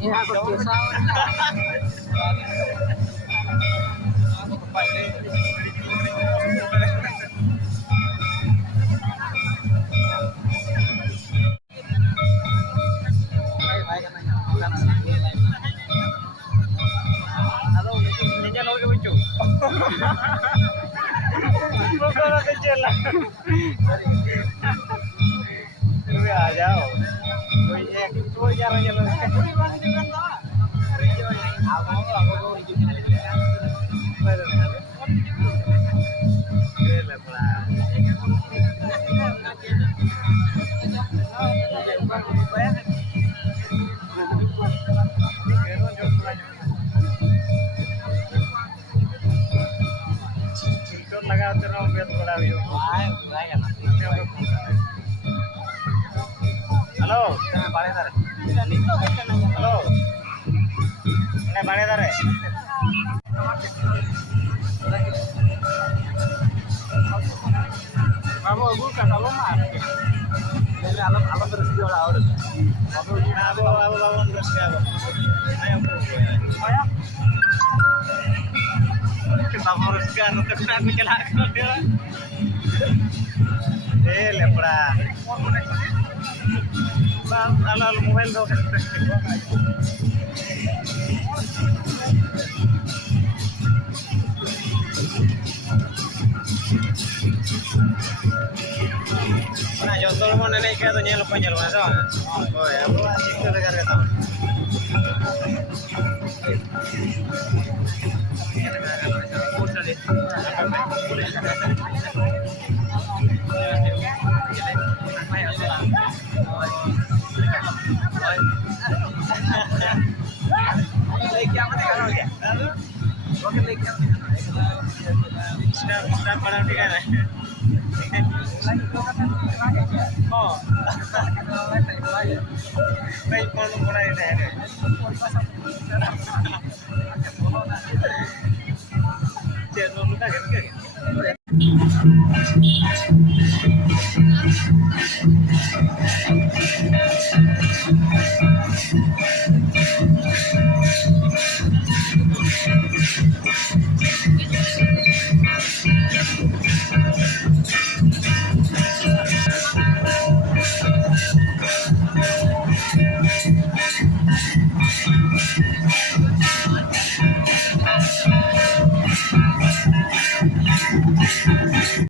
Ini aku desa. Halo, ini lo lucu. Bukan kecil lah. Lu aja. Kowe caranya lo. Halo, halo, ini mana tare? Kamu buka kalau mah. Jadi alam terus jual orang. Kamu terus jual. Ayo terus. Ayo. Kita harus kan untuk aku celaka dia. Lepra. Al mobile do. Nah, contoh mau nenek ke tuh nyelop masa. Oh ya, aku asik tuh dengar kata. Sudah pada di kan? Oh, baik kalau mulai deh. Jangan lupa kan?